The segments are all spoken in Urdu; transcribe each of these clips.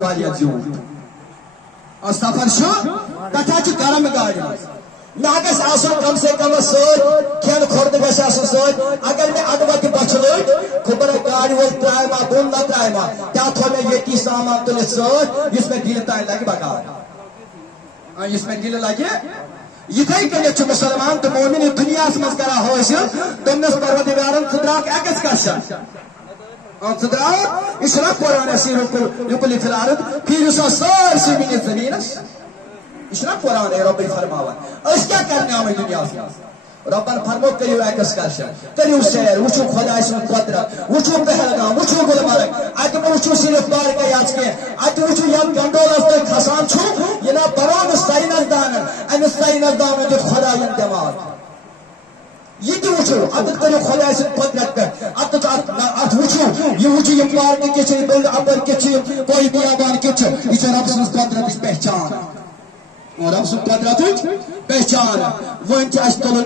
واریاہ زیوٗٹھ اور سفر تتھ گرم گاڑی مے گھس آسن کم سے کم کھین کھورد گھس آسن ست اگر مے اڈ وتہ بچھ لگ خبر گاڑی وول ترٛایہِ ما بۄن نہ ترٛایہِ ما کیٛاہ تھوٚو مےٚ ییٚتی سامان تُلِتھ ست یُس مےٚ دِلہِ تانۍ لگہِ بکار یُس مےٚ دِلہِ لگہِ یِتھے کٔنیتھ مسلمان تو مومن دنیاہس منٛز کران حٲصِل تٔمِس پروردگارن ژٕ درٛاکھ ایکسکرشن یہ قرآن یقل فی الارض پھر سارسی میس زمینس یہ قرآن رب فرماوان اس کیا کرنے آمت دنیا ربن فرمو کرو ایکسکرشن کرو سیر وچو خدا سن قدرت وچو پہلگام وچو گلمرگ ات وچو صرف پارک یاچ کی ات وچو یم گنڈولس تک کھسان چھو یہ نا برون سائنسدان امس سائنسدان دیت خدا یم دماغ یہ تہ وچو ات کرو خدا سن قدرت پہ ات وچو یہ وچو یم پارک کے چھ بلڈ اپر کے چھ کوئی بیابان کے چھ یہ رب سن قدرت کی پہچان رب سن قدرت پہچان ون تل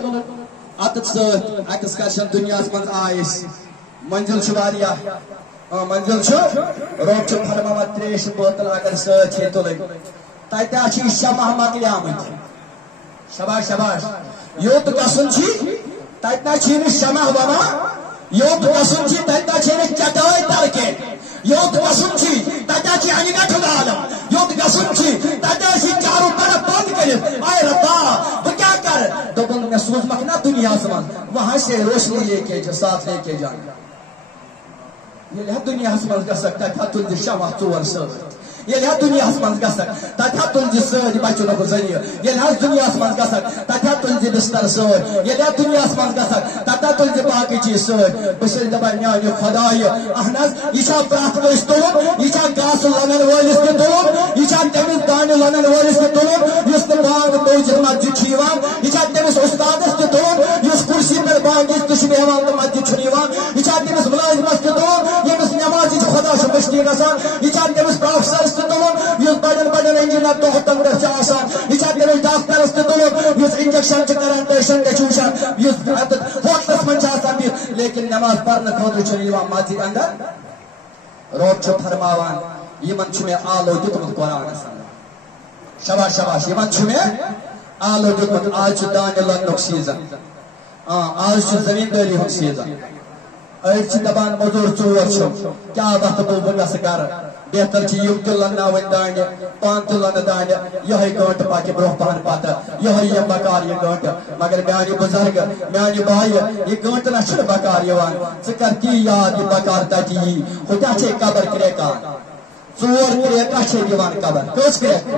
ات ایکسکرشن دنیا من آئے منزل منزل رب فرما تریش بوتل اگر سی تل تتہ شمع مکلی آمت شباش شباش یوت گھن تتہ شمع ونان یوت گھن تتہ چٹائی ترکے یوت گھن تتہ انہ گٹھ عالم یوت گھن تتہ چاروں طرف بند کر آئے ربا بہ کیا کر دپن مے سوزمک نا دنیا من وہاں سے روشنی لے کے ساتھ لے کے جان یہ دنیا من گسک تتہ تل شمع ژور ست یل دنیا من گسک تتہ تل سی بچن ذریعہ یل دنیا من گسک تتہ تل بستر ست یل دنیا من گسک تتہ تل باقی چیز ست بس دپان میانہ خدائے اہن یہ پرت ورس تلن یہ گاسہ لنن ولس تہ تلن یہ تمس دانہ لنن ولس تہ تلن اس بانگ بوزت مسجد یہ تمس استادس تہ تلن اس کرسی پہ بانگ تہ بیوان تو مسجد یہ تمس ملازمس تہ تلن یمس نماز خدا مشکل گسان یہ تمس پروفیسرس تلن اس بڑن بڑن انجینئر دہ تمرس یہ تمس ڈاکٹرس تہ تلن اس انجیکشن کران پیشنٹ وچان اس ہوٹلس من دت لیکن نماز پڑھنے خاطر مسجد اندر رب فرماوان یہ آلو دتمت قرآن شباش شباش یہ آلو دتمت آج دانہ لنک سیزن آج زمینداری ہند سیزن اڑ دپان مزور ژور کیا وقت بول بہ گھس گر بہتر یم تہ لناون دانہ پان تہ لن دانہ یہ گنٹ پکہ برہ پہن پتہ یہ بکار یہ گنٹ مگر میانہ بزرگ میانہ بھائی یہ گنٹ نہ بکار یوان ژٕ کر تی یاد یہ بکار تتہ یی ہوتا چھ قبر کریکان ژور کریکا چھ دیوان قبر کس کریک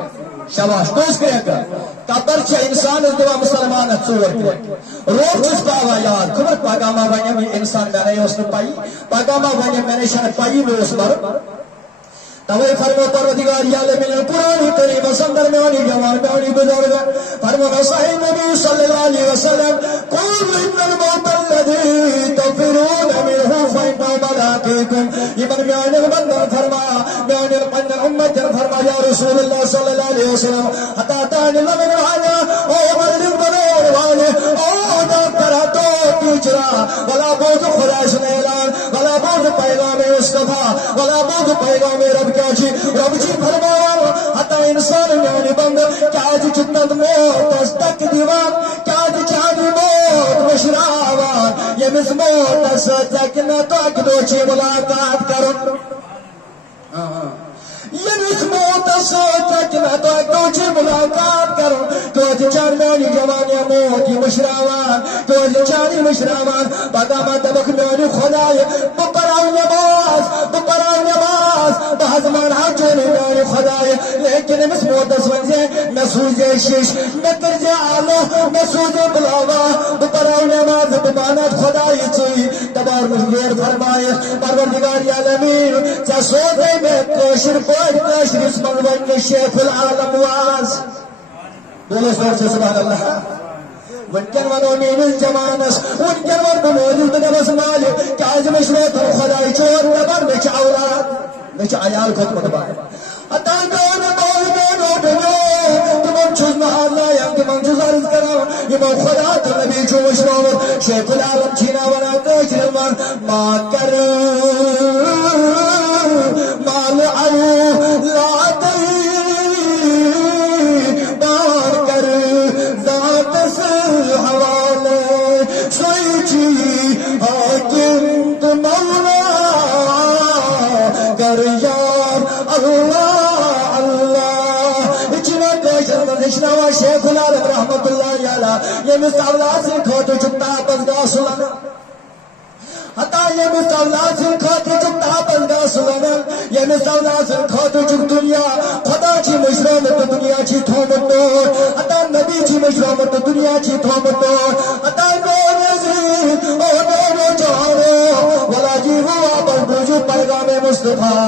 شباش کس کریک قبر چھ انسان دِوان مسلمان ژور کریک روز چھس پاوان یاد خبر پگہ ما ون انسان مے اس پی پگہ ما ون مے چھنہ پی مے اس مر توے فرمو پروردگار عالمین قرآن کریم اندر میانی جوان میانی بزرگ فرمو صحیح نبی صلی اللہ علیہ وسلم قل ان الموت الذی تفرون منه فإنه ملاقیکم یہ من میانی بندر فرمایا میانی بندر امت فرمایا یا رسول اللہ صلی اللہ علیہ وسلم حتی تانی لمن والا او مرد بنور والے او دکتر تو تیچرا ولا بود خدا سنیلان ولا بود پیغام مصطفیٰ ولا بود پیغام رب رب جی فرمایا حتی انسان میانی بند کیا چتت موت تک دیوان کیا چانی موت مشراوان یمس موت تک نہ تک دوچی ملاقات کرن یمس موت تک نہ تک دوچی ملاقات کرن تو چان میانی جوانی موت مشراوان تو چانی مشراوان پگہ ما دبک میانی خدای بپراؤ نماز بہزمان حجون میانی خدای لیکن امس موتس ونزے میں سوزے شش میں کرجے آلو میں سوزے بلاوا بپراؤ نماز بمانت خدای چوئی دبار مجھیر فرمائے پروردگار عالمین چا سوزے میں کوشر پوٹ کوشر اس منون شیخ العالم واز بولو سور سے سبحان اللہ ونکن ونو مینس جمانس ونکن ون بموجود بدبس مالی کاز مشروط خدای چور دبر مچ اولاد مچ عیال خود مدبار اتان کون بول مینو بنو تمام چوز محالہ یم تمام چوز عرض کرو یہ خدا تو نبی چو مشروط شیخ العالم چینا ونا کوشر من ما کر مال او لا اللہ اللہ اچھنا کوشر مزشنا شیخ العالم رحمت اللہ علیہ یہ مستعولات سے کھوٹو چکتا پزگا سلنا حتی یہ مستعولات سے کھوٹو چکتا پزگا سلنا یہ مستعولات سے کھوٹو چک دنیا خدا چی مشرومت دنیا چی تھومتو حتی نبی چی مشرومت دنیا چی تھومتو حتی نور نزید او نور جانو ولا جیو آبر بوجو پیغام مصطفیٰ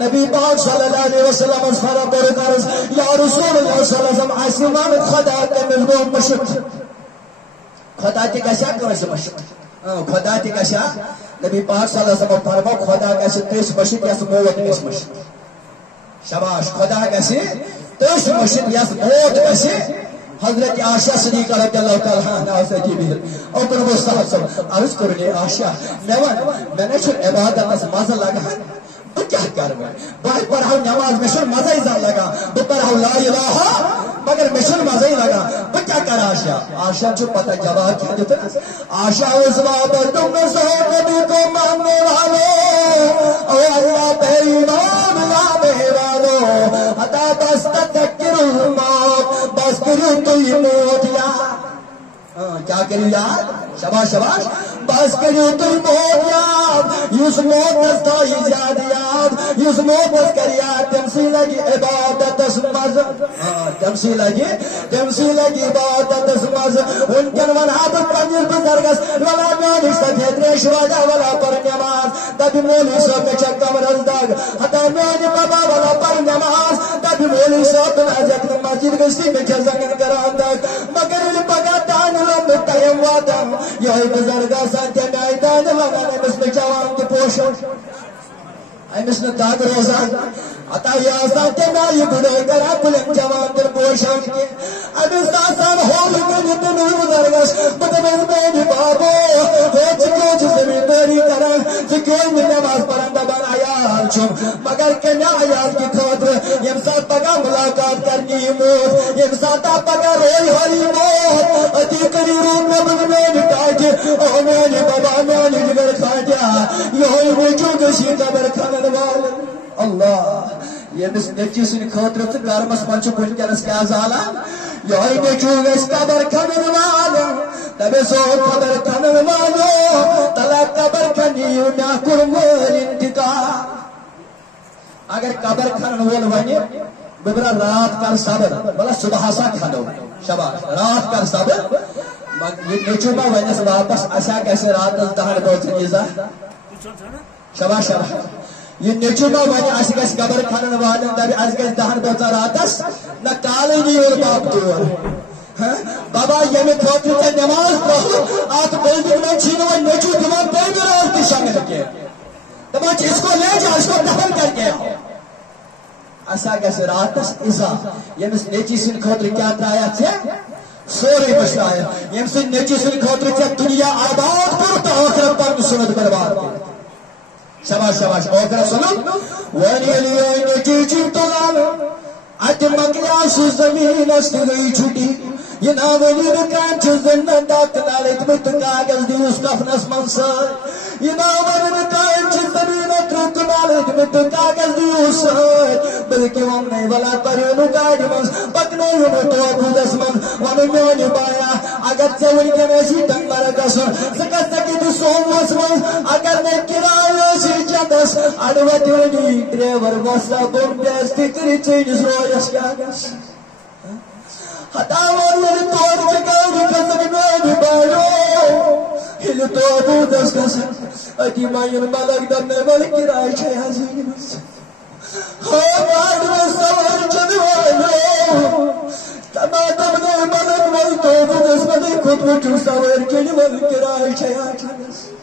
نبی پاک صلی اللہ علیہ وسلم از فرق اور قرض یا رسول اللہ صلی اللہ علیہ وسلم آسمان خدا کے ملگو مشک خدا تی کشا کرس مشک خدا تی کشا نبی پاک صلی اللہ علیہ وسلم فرمو خدا کسی تیس مشک یس موت کس مشک شباش خدا کسی تیس مشک یس موت کسی حضرت عائشہ صدیقہ رضی اللہ تعالیٰ عنہ سے کی بھی اور پر وہ صاحب صاحب عرض کرنے عائشہ میں نے چھو عبادت اس مازہ لگا تو کیا کر میں باہر پڑھاؤ نماز میں شن مزہ ہی زن لگا تو پڑھاؤ لا الہ مگر میں شن مزہ ہی لگا تو کیا کر عائشہ عائشہ جو پتہ جواب کیا دیتا عائشہ اس بابر تم سو نبی کو ماننے والو او اللہ پہ ایمان لانے والو حتا بس تذکر الموت بس کرو تو یہ موت یاد کیا کرو یاد شباش شباش بس کرو تو موت یاد یس موت نستا یہ یاد یاد یس موت نس کر یاد تمسی لگی عبادت اسمز تمسی لگی عبادت اسمز ان کن ون حابت پنجر بزرگس ولا میانی سفید ریش واجہ ولا پر نماز تبی مولی صاحب میں چکم رزدگ حتی میانی بابا ولا پر نماز تبی مولی صاحب میں عزت مسجد گشتی میں جزنگ کران تک مگر علی پگا دان رب تیم وادم یہی بزرگا سانتے میدان وغانے مس میں جوان کی پوشن امس نے داد روزان عطا یا سانتے میں یہ گناہ کرا کلن جوان در پوشن کی امس آسان ہولی میں نتنو بزرگس بدمز میں بابو ہو چکو جس زمینداری کرن چکوئی میں نماز پرندہ بنایا چم مگر کنیا آیات کی خاطر یم ساتھ پگا ملاقات کرنی موت یم ساتھ پگا روئی ہری موت اتی کری روم نبن میں نکاج او میں نے بابا میں نے جگر کھاجا یہوئی وچو گشی قبر کھنن وال اللہ یہ مس نیچی سن خاطر سے گرمس منچ کنکنس کیا زالا یہوئی وچو گش قبر کھنن وال تبے سو قبر کھنن والو تلا قبر کھنیو نا کرمول انتقام اگر قبر کھنن وول ونی ببرا رات کر صبر بلا صبح سا کھنو شباش رات کر صبر یہ نیچو ما ونیس واپس اسا کیسے رات از دہن بوچن یہ شباش شباش یہ نیچو ما ونی اس کیسے قبر کھنن والن دبی اس کیسے دہن بوچن راتس نہ کالے نہیں اور باپ دور بابا یہ میں کھوٹی تے نماز پڑھو آپ بلڈنگ میں چھینو نیچو دمان پہ راز کی شامل کے تمام اس کو لے جا اس کو دفن کر کے آؤ ایسا کیسے راتس ازا یہ مس نیچی سن خاطر کیا ترایا تھے سوری بشایا یہ مس نیچی سن خاطر کیا دنیا آباد پر تو آخرت پر سنت برباد کر شباش شباش آخرت سنت وانی علیہ نیچی چین تو لالو ات مکیا سو زمین است گئی چھٹی یہ ناولی رکان چھ زندہ ڈاک نالت میں کاغذ دیوس کفنس منسر یہ ناولی رکان چھ زمین اترک نالت میں کاغذ دیوس بلکہ ہم نہیں بلا پریونو گاڑی منس پکنے ہوں تو ابودس من ونو میونی بایا اگر چوری کے میسی ٹنگ مرکا سن سکت سکی دی سوموس من اگر میں کرائیو سی چندس اڑوٹی ونی ڈریور وستا بوم پیستی کری چینس رویس کاغذ ہتاوان میری توڑ کے گاڑی کسک میونی بایو ہل تو ابودس کسن اتی مائن ملک دمنے ملک کرائی چھے حسین مس ہاں میں سوار چنوالو تمام نے ملک مل تو ابودس ملک خود مجھو سوار چنوال کرائی چھے حسین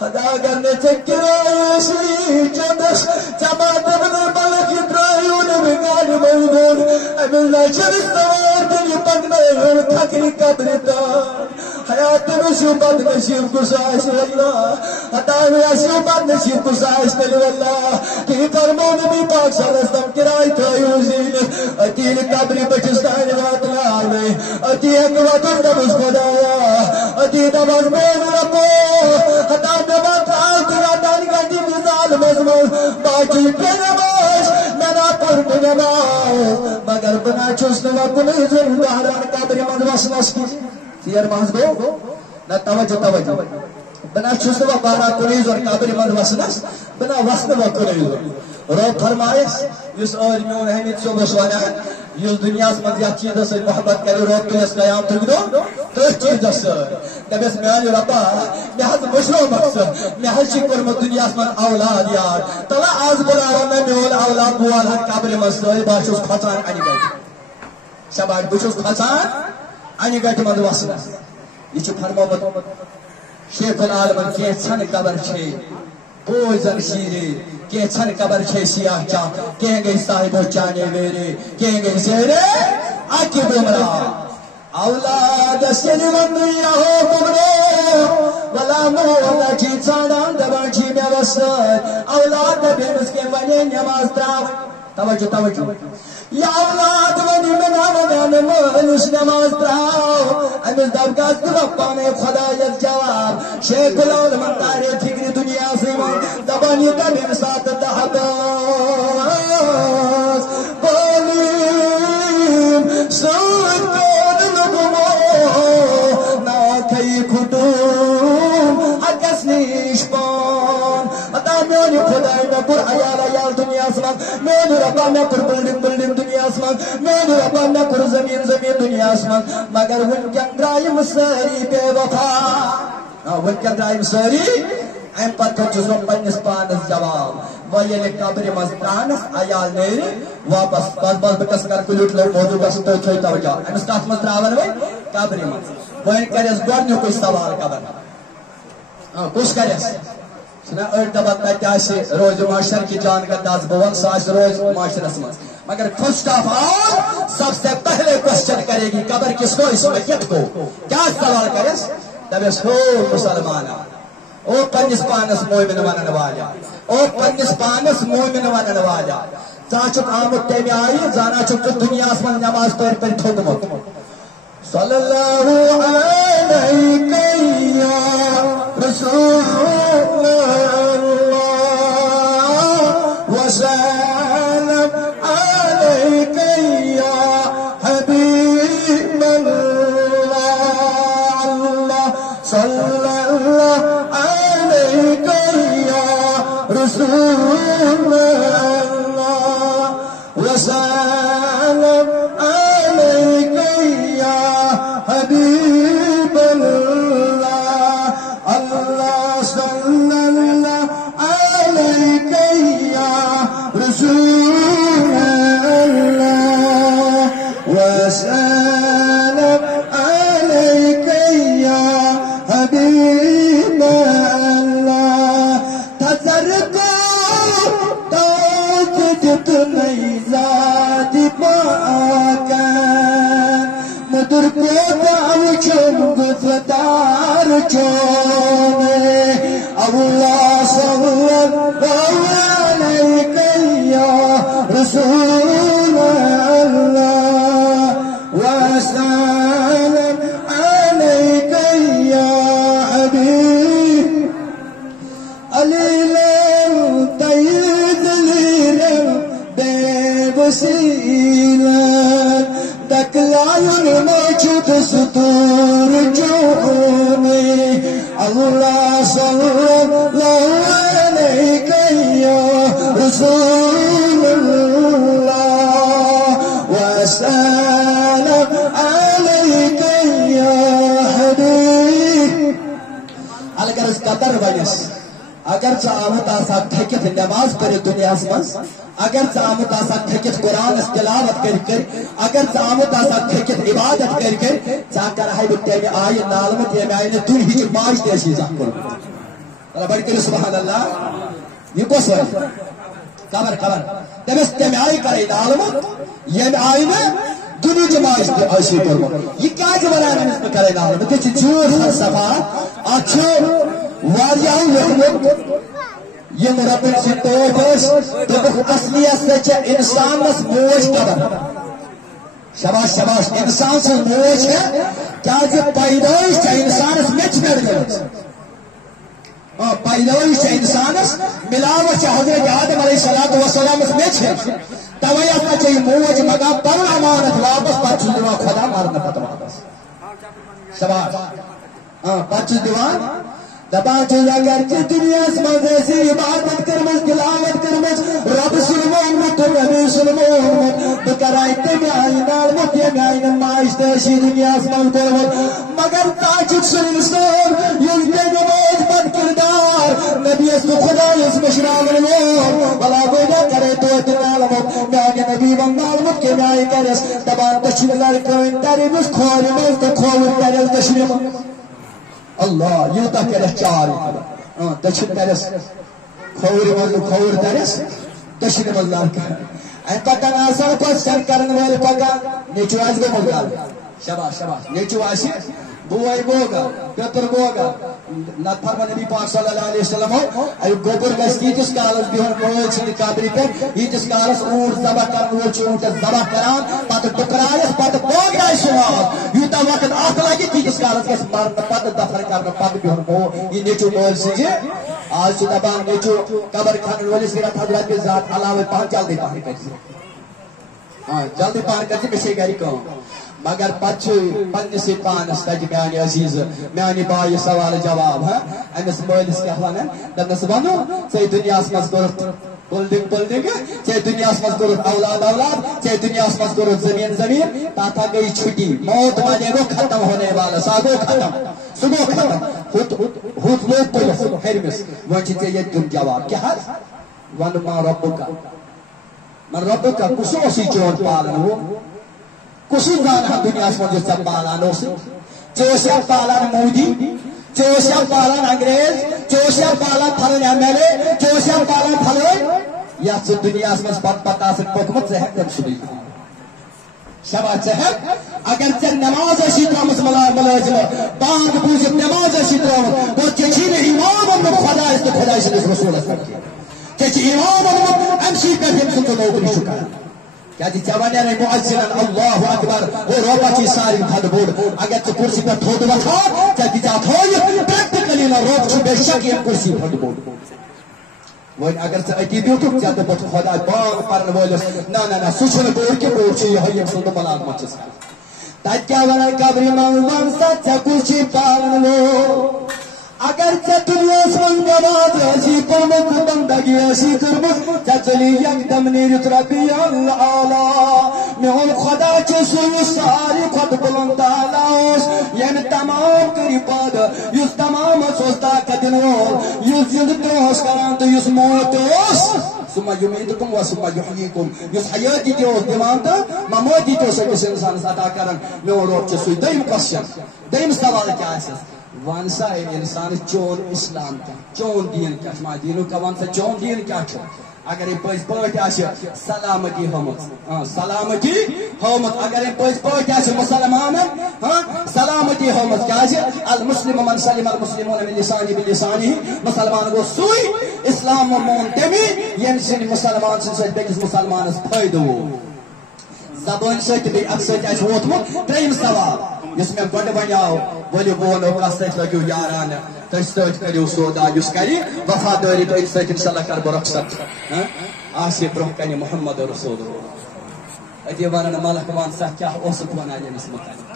ہدا کرنے چکرائی سی چندس تمام نے ملک ابراہیون بگاڑ ملدون امل نشر سوار دلی پکنے ہوں تھکری قبرتا حیات نصیبت نصیب گزائش اللہ حتائی نصیبت نصیب گزائش ملی اللہ کی فرمو نبی پاک صلی اللہ علیہ وسلم کرائی تھایو زین اتیل قبری بچستانی وات لارنے اتی ایک وطن نبس خدایا اتی نماز بین رکو حتائی نماز آترا دانی گندی مزال مزمون باقی پہ نماز میں نماز مگر بنا چھس نہ کنے زن دہران قبر من وسنس کی تیر محض گو نہ توجہ بنا چھس نہ بارا کنے زن قبر من وسنس بنا وسن و کنے زن رب فرمائس اس اور میون حمید صبح سوانا اس دنیا من یا چیز سے محبت کرے رب تو اس قیام تک دو تو چیز سے دبس میان ربا میں حد مشرو مقصد میں حج کرم دنیا من اولاد یار تلا از بلا میں میون اولاد بوال ہن قبر مسئلہ باشوس کھچان انی گٹ شبان بچوس کھچان انی گٹ من واسنا یہ چھ فرماوت شیخ العالم کے چھن قبر چھے بوزن شیرے کہ چھن قبر چھے سیاہ چا کہیں گے صاحبو چانے میرے کہیں گے زیرے آکی بمرا اولاد سنون دنیا ہو بمرو ولا مولا چی چانان دبان چی میں وسط اولاد بینس کے ونی نماز تراو توجہ یا اولاد ونی من مولس نماز تراو امس دبکاس دبانے خدا یک جواب شیخ العالم تارے فکر دنیا سے دبان یہ دبین ساتھ تحباس بولیم سوچ کون لگمو نا کئی کھٹوم حکس نیش پان اتا میونی خدای میں پر عیال دنیا سمان میونی ربا میں پر بلڈنگ دنیا سمان میونی ربا میں پر زمین دنیا سمان مگر ونکن درائم ساری بے وفا ونکن درائم ساری ایم پتہ چیزوں پنس پانس جواب وہ یہ قبر مزدانس عیال نیری واپس بس بکس کر کلوٹ لوگ موضوع بس تو چھوئی توجہ امس کات مز تراون وے قبر مز وہ کرس گۄڈنیُک کوئی سوال قبر کس کرس چھنا أڑ دپان تتہِ آسہِ روز معاشر کی جان کا دس بون سُہ آسہِ روز معاشرس مز مگر فرسٹ آف آل سب سے پہلے کوشچن کرے گی قبر کس کو اس میت کو کیا سوال کرس دپس ہو مسلمان او پنس پانس مومن ونن والا او پنس پانس مومن ونن والا ژٕ آمت تمہِ آیہِ زانا چھُکھ ژٕ دُنیاہس منٛز نماز پٔرۍ تھوٚومُت صلی اللہ علیہ یا رسول اللہ وسلم علیک یا حبیب اللہ صلی اللہ علیک یا رسول اللہ وسلم علیک یا حبیب اللہ اللہ صلی اللہ علیک یا رسول اللہ وسلم علیک یا حبیب اللہ تذر کو تاج جتنی ذات پاک مدر کو دعو چون گفتار چون اللہ صلی اللہ علیک یا رسول اللہ وسلم علیک یا حبیب علیلم تید لیلم بے وسیلت دکلائن موجود سطور جونی اللہ صلی اللہ علیک یا رسول اللہ وسلم علیک یا حبیب اگر اس قدر ونس اگر ژٕ آمت آسان تھکت نماز پٔرِتھ دنیاہس منٛز اگر ژٕ آمت آسان تھکت قرآنس تلاوت کر اگر ژٕ آمت آسان تھکت عبادت کر ژٕ کرہے بہٕ تمہِ آیہِ نالمہٕ ییٚمہِ آیہِ نہٕ تُہۍ ہیٚکِو ماجہِ تہِ ٲسۍ زانٛہہ کوٚرمُت بڑٕ کٔرِو سبحان اللہ یہ کۄس وَنہِ قبر دپٮ۪س تمہِ آیہِ کرے نالمہٕ ییٚمہِ آیہِ نہٕ دُنہِچہِ ماجہِ تہِ ٲسۍ کوٚرمُت یہِ کیازِ ونان أمِس بہٕ کرے نالمہٕ تہِ چھِ جھوٗٹ فلسفہ اتھ چھُ واریاہو لیوٚکھمُت یم ربن سے توپ اصلیت سے انسانس موج قبر شباش شباش انسان سے موج ہے کیا پیدائش انسانس میچ کر گئی پیداوی سے انسانس ملاوت حضرت آدم علیہ السلام میں توے ہسا چاہیے موج مگا پر امانت واپس پتہ دان خدا مرنے پتہ واپس شباش پتہ دان دپان اگر دنیا مزے عبادت کرمز تلاوت کرمز رب سلمت تو نبی سلمت بہ کرائے تمہ آئی نالمت یم آئی نمائش تشی دنیا من کورمت مگر تاجک سہ انسان اس بے نماز بد کردار نبی اس خدا اس مشراون وول بلا گویا کرے تو نالمت میانہ نبی ون نالمت کہ آئی کرس دپان دشن لڑکن ترمس کھور مز تو کھور کرس دشن اللہ یوتا کرس چار دشن کرس کھور مز کھور کرس دشن مز لڑکن ام پتہ آسان کوشچن کرن وول پگہ نیچو آس گومت گل شباش شباش نیچو آس بوے گوگا پیتر گوگا نت فرما نبی پاک صلی اللہ علیہ وسلم اے گوبر گژھِ ییتِس کالس بہن مٲج سٕنٛدِ قبرِ پٮ۪ٹھ ییتِس کالس اونٹ ذبح کرن وول چھُ اونٹس ذبح کران پتہٕ ٹُکرایس پتہٕ بٲگراے سُہ ماز یوٗتاہ وقت اتھ لگہِ تیٖتِس کالس گژھِ مرنہٕ پتہٕ دفن کرنہٕ پتہٕ بہن مو یہِ نیچو مٲلۍ سٕنٛزِ آز چھُ دپان نیچو قبر کھنن وٲلِس گٔے راتھ رۄپیہِ زٕ ہتھ علاوے پہن جلدی پہن کٔرۍ جلدی پہن کٔرۍ مےٚ چھے گرِ کٲم مگر پتہ پنس پانس تجہ میانہ عزیز میانہ بائی سوال جواب امس مالس کیا ونان دپنس ونو ژے دنیا مز کورت پلڈنگ پلڈنگ ژے دنیا مز کورت اولاد اولاد ژے دنیا مز کورت زمین زمین تاتا گئی چھٹی موت والے گو ختم ہونے والا سا گو ختم سہ گو ختم ہت لوگ پلس ہرمس ون ژے یہ دن جواب کیا ون ما ربک من ربک کس اسی چون پالن وہ کس زانہ دنیا مجھے سب پالان ژے پالان مودی ژے پالان انگریز ژے پالان پھلن ایم ایل اے ژے پالان پھلن یتھ دنیا مز پتہ آسک پوکمت ژے ہیک تم سبھی شباش ژے ہیک اگر ژے نماز ٲسی ترٲمٕژ ملٲزمہ بانگ بوٗزِتھ نماز ٲسی ترٲمٕژ گوٚو ژےٚ چھی نہٕ ایمان اوٚنمُت خۄدایس تہٕ خۄداے سٕنٛدِس رسوٗلس پٮ۪ٹھ کینٛہہ ژےٚ چھِ ایمان اوٚنمُت امہِ سٕے پٮ۪ٹھ ییٚمہِ سٕنٛز ژٕ نوکری چھُ کران کیا ژے ونیا مؤذنن اللہ اکبر وہ روبا چی ساری کھد بوڑ اگر ژٕ کرسی پہ تھوٚد وتھان ژےٚ دِژا تھٲیِتھ پریکٹیکلی نہ روب چھُ بے شک ییٚمہِ کرسی تھوٚد بوڑ وۄنۍ اگر ژٕ أتی بیوٗٹھُکھ ژےٚ دوٚپُتھ خۄداے بانگ پرن وٲلِس نہ نہ نہ سُہ چھُنہٕ بوڑ کہِ بوڑ چھُ یِہوٚے ییٚمہِ سُنٛد ملازمت چھُس کران تتہِ کیٛاہ ونان قبرِ منٛز ون سا ژےٚ کُس چھُے پالن وول اگر ژےٚ دُنیاہس منٛز نٮ۪ماز ٲسی پٔرمٕژ بندگی ٲسی کٔرمٕژ ژےٚ ژٔلی یکدم نیٖرِتھ رۄبہِ اللہ میون خدا چھُ سُہ یُس ساروی کھۄتہٕ بُلند تعالیٰ اوس ییٚمہِ تمام کٔرۍ پٲدٕ یُس تمامس اوس طاقت دِنہٕ وول یُس زِندٕ تہِ اوس کران تہٕ یُس موت تہِ اوس ثم یمیٖتُکُم و ثم یحییکُم یُس حیٲتی تہِ اوس دِوان تہٕ ممٲتی تہِ اوس أکِس اِنسانس عطا کران میون رۄب چھُ سُے دوٚیِم کوسچن دوٚیِم سوال کیٛاہ آسٮ۪س ون سا انسان چون اسلام کیا چون دین کیا ما دینو کا ون سا چون دین کیا چھو اگر پز پٲٹھۍ آسہِ سلامتی ہومٕژ سلامتی ہومٕژ اگر پز پٲٹھۍ آسہِ مسلمانن سلامتی ہومٕژ کیازِ المسلم من سلم المسلمون من لسانه بلسانه مسلمان گوٚو سُے اسلام مون تمی ییٚمہِ سٕنٛدِ مسلمان سٕنٛدِ سۭتۍ بیٚکِس مسلمانس فٲیدٕ ووت زبان سۭتۍ بیٚیہِ اکھ سۭتۍ آسہِ ووتمُت ترٛیٚیِم سوال یُس مےٚ گۄڈٕ وَنیٛاو ؤلِو بہٕ وَنو کَتھ سۭتۍ لٔگِو یارانہٕ تٔتھۍ سۭتۍ کٔرِو سودا یُس کَرِ وفادٲری تٔتھۍ سۭتۍ اِنشاء اللہ کَرٕ بہٕ رۄخصت آسہِ برٛونٛہہ کَنہِ محمد رسول أتی وَنان ملک وَن سا کیٛاہ اوسُکھ وَنان ییٚمِس مُتعلق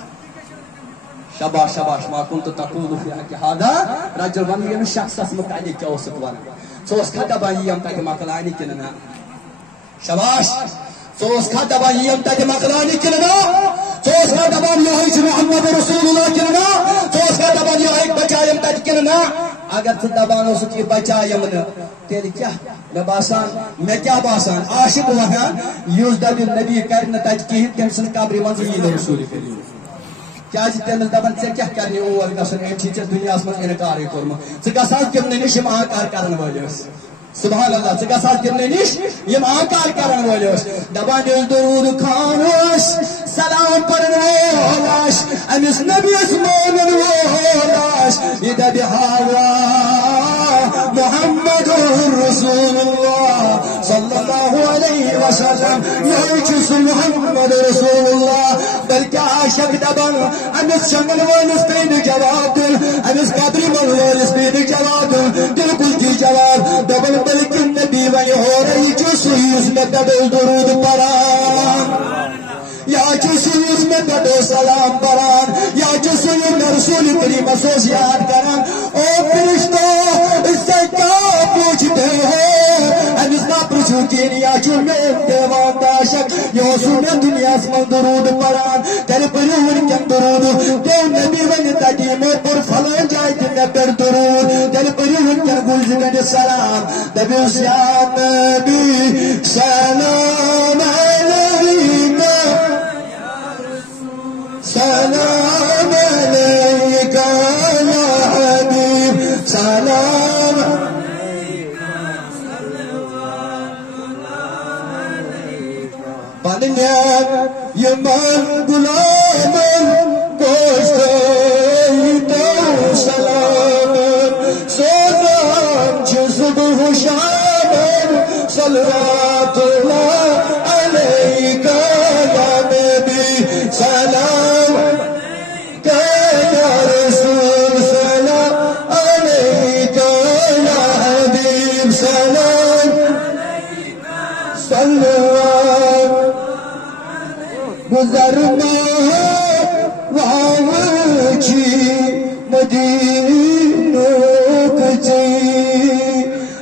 شباش شباش ما كنت تقول في حق هذا رجل وَن ییٚمِس شخصس مُتعلق کیٛاہ اوسُکھ وَنان ژٕ اوسکھا دَپان یِم تَتہِ مۄکلاونہِ کِنہٕ نہ شباش ژٕ اوسکھا دَپان یِم تَتہِ مۄکلاونہِ کِنہٕ نہ ژٕ اوسکھا دَپان یِہوٚے چھُ محمد رسول اللہ کِنہٕ نہ ژٕ اوسکھا دَپان یِہوٚے بچایم تَتہِ کِنہٕ نہ اگر ژٕ دَپان اوسُکھ یہِ بچایم نہٕ تیٚلہِ کیٛاہ مےٚ باسان مےٚ کیٛاہ باسان عاشق وَنان یُس دَپہِ نبی کَرِ نہٕ تَتہِ کِہیٖنۍ تٔمۍ سٕنٛدِ قبرِ منٛز یی نہٕ رسوٗلِ کٔرِو کیٛازِ تٔمِس دَپان ژےٚ کیٛاہ کَرنہِ اور گژھُن أمۍ چھُے ژےٚ دُنیاہَس منٛز اِنکارٕے کوٚرمُت ژٕ گژھان تِمنٕے نِش یِم آنکار کَرن وٲلۍ ٲسۍ سبحان اللہ ژٕ گژھان تِمنٕے نِش یِم آنکار کَرن وٲلۍ ٲسۍ دَپان ییٚلہِ دوٗد خان اوس سلام پَرن وول آسہِ أمِس نبیَس مانن وول آسہِ یہِ دَپہِ ہاوا محمد رسول اللہ صلی اللہ علیہ وسلم یہِ چھُ سُہ محمد رسول اللہ بلکہِ عاشق دبان امس شنگن وولس پین جواب دل امس قبری من وولس پین جواب دل کل کی جواب دبن بلکن نبی ونی ہو رہی جو سویز میں دبل درود پران یا جو سویز میں دبل سلام پران یا جو سویز میں رسول کریم اسوسیات کران او فرشتو اس سے کیا پوچھتے ہو امس نا پرسو کینیا جو میں دیوان داشک یہ سونے دنیا اسمال درود پران تیرے پریون کن درود دیو نبی ونی تقیمو پر فلان جائے تینے پر درود تیرے پریون کن گلزگن سلام دبیو سیاد نبی سلام علیکہ سلام علیکہ یا حبیب سلام بنیان یمان غلامن گوشت تو سلام سلام صبح شام صلوات اللہ علیکہ یا نبی سلام یا رسول سلام علیکہ یا حبیب سلام سلام گزرنا واوچی مدینہ کچی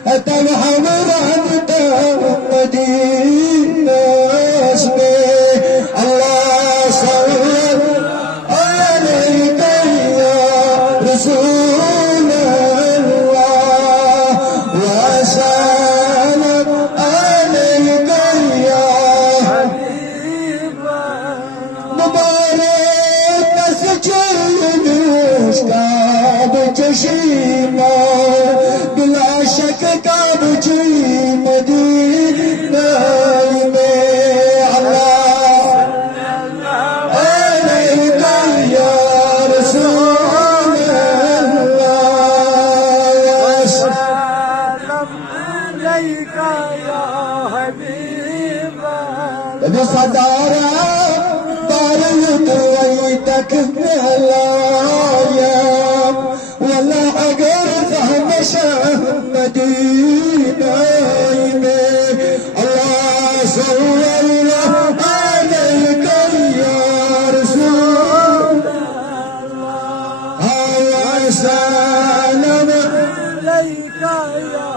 اتم ہمران تا مدینہ اسمے اللہ صلی علیکہ یا رسول اللہ وسلم علیکہ یا مبارک تسجل دوشکاب چشیمہ بلا شک کاب چی مدینہ میں اللہ علیکہ یا رسول اللہ وسلم علیکہ یا حبیب اللہ صدارہ تک ملایا ولا اگر فهم شاہ مدینہ میں اللہ صلی اللہ علیکہ یا رسول اللہ وسلم علیکہ یا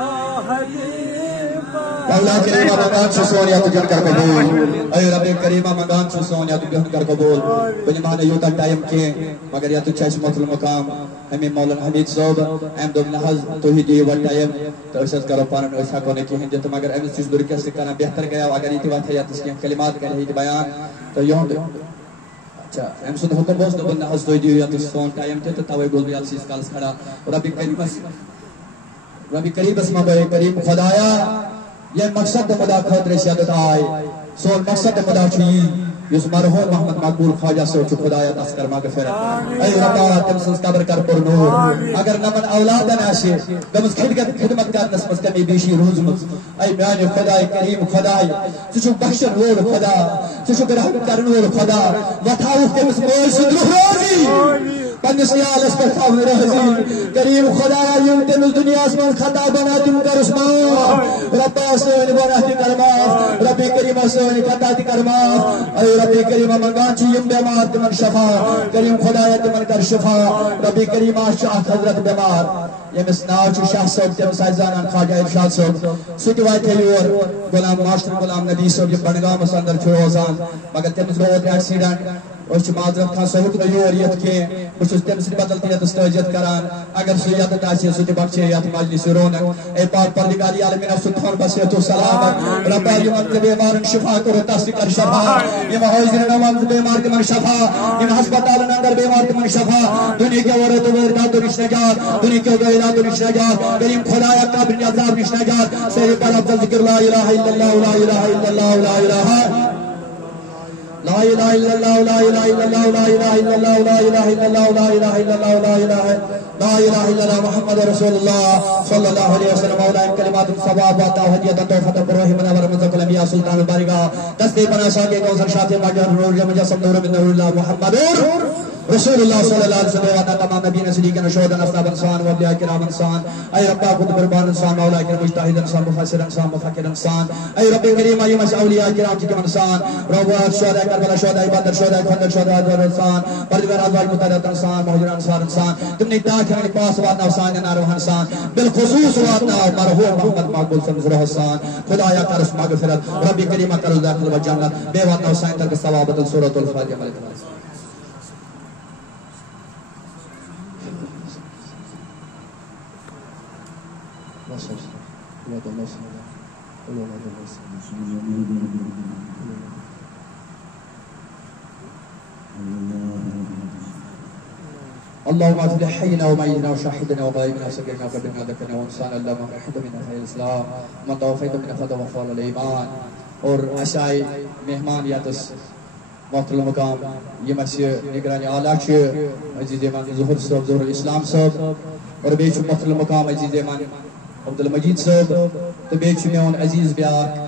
حبیب اللہ کریمہ مقام سے سونیا تجھن کر قبول اے رب کریمہ مقام سے سونیا تجھن کر قبول بنیمان یوتا ٹائم کے مگر یا تجھا اس مطلب مقام ہمیں مولانا حمید صوب احمد ابن حض توحیدی و ٹائم تو اساس کرو پانن ایسا کونے کی ہنجت مگر احمد چیز درکہ سے کرنا بہتر گیا اگر یہ بات ہے یا تس کی کلمات کر رہی بیان تو یوں دے اچھا احمد صد حکم بوست ابن حض توحیدی یا تس سون ٹائم تے تو توی گل بیال سیز کالس کھڑا ربی کریم اسمہ بے کریم خدایا یہ مقصد مدا خطر سیادت آئے سون مقصد مدا چھوئی یس مرحوم محمد مقبول خواجہ سے چھو خدایا تذکر مغفرت اے ربا تم سنس قبر کر پر نور اگر نمن اولادن آشے دمس خدمت کرنس مز کمی بیشی روزمت اے میان خدای کریم خدای سچو بخشن وول خدا سچو گرہم کرن وول خدا وطاوف تمس مول سدروح روزی پنس یالس پر خواہ رہزی کریم خدایا یم تمس دنیا اسمان خطا بنا تم کر اسمان ربا سوئن بنا تی کرما ربی کریم سوئن خطا تی کرما اے ربی کریم منگان چی یم بیمار تمن شفا کریم خدایا تمن کر شفا ربی کریم شاہ حضرت بیمار یمس ناو چی شاہ صوب تمس آئیزانان خواجہ ارشاد صوب سوٹی وائی تھے اور غلام ماشتر غلام نبی صوب یہ بنگام اس اندر چھو روزان مگر تمس بہت ایکسیڈنٹ اس معذرت خان صحیح کو یوریت کے اس تمس بدلتی ہے تستوجت کران اگر سیادت تاسی سوٹی بخشے یات مجلس رونق اے پاک پردگاری عالمین سبحان بسیت و سلامت ربا یمن بیمارن شفا کرو تصدیق شفا یم حاضر نماز بیمار کے من شفا یم ہسپتال اندر بیمار کے من شفا دنیا کے ورد ورد دنش نجات دنیا کے ورد دنش نجات کریم خدایا قبر عذاب نش نجات سید پر افضل ذکر لا الہ الا اللہ لا الہ الا اللہ لا الہ الہ الا اللہ لا الہ الا اللہ لا الہ الا اللہ لا الہ الا اللہ لا الہ الا اللہ لا الہ الا اللہ محمد رسول اللہ صلی اللہ علیہ وسلم اولئک کلمات ثواب و توحید توفت بروح منور منزل الانبیاء سلطان البارگاہ تصدیق بنا شاہ کے کوثر شاہ ماجر نور مجسم نور من نور اللہ محمد رسول اللہ صلی اللہ علیہ وسلم وعطا تمام نبیین صدیقین شہداء اصحاب انسان و اولیاء کرام انسان اے رب خود قربان انسان مولا کریم مجتہد انسان مفسر انسان مفکر انسان اے رب کریم ای مش اولیاء کرام کی انسان رب شہداء کربلا شہداء بدر شہداء خندق شہداء انسان پروردگار ازواج مطہرات انسان مہاجر انصار انسان تم نے تاکہ پاس وعطا حسین نار انسان بالخصوص وعطا مرحوم محمد مقبول سمزر حسان خدایا کر اس مغفرت رب کریم کر داخل و جنت بے وعطا حسین تک ثواب سورۃ الفاتحہ اللهم اغفر لحينا وميتنا وشاهدنا وغائبنا وسكرنا وقدرنا ذكرنا وانسانا اللهم ارحمنا من اهل الاسلام من توفيت من فتوفى على الايمان اور اشائی مہمان یاتس محترم مقام یہ مسجد نگرانی اعلیٰ عزیز ایمان ظہور صاحب ظہور الاسلام صاحب اور بیچ محترم مقام عزیز ایمان عبدالمجید صاحب تو بیچ میون عزیز بیاک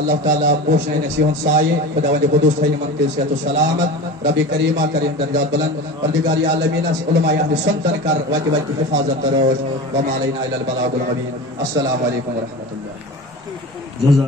اللہ تعالیٰ پوشنے نسیحن سائے خداوند قدوس تھئی من کے صحت و سلامت رب کریمہ کریم درجات بلند پروردگار عالمین علماء اہل سنت کر وقت وقت حفاظت تروش وما علینا الا البلاغ المبین السلام علیکم ورحمۃ اللہ.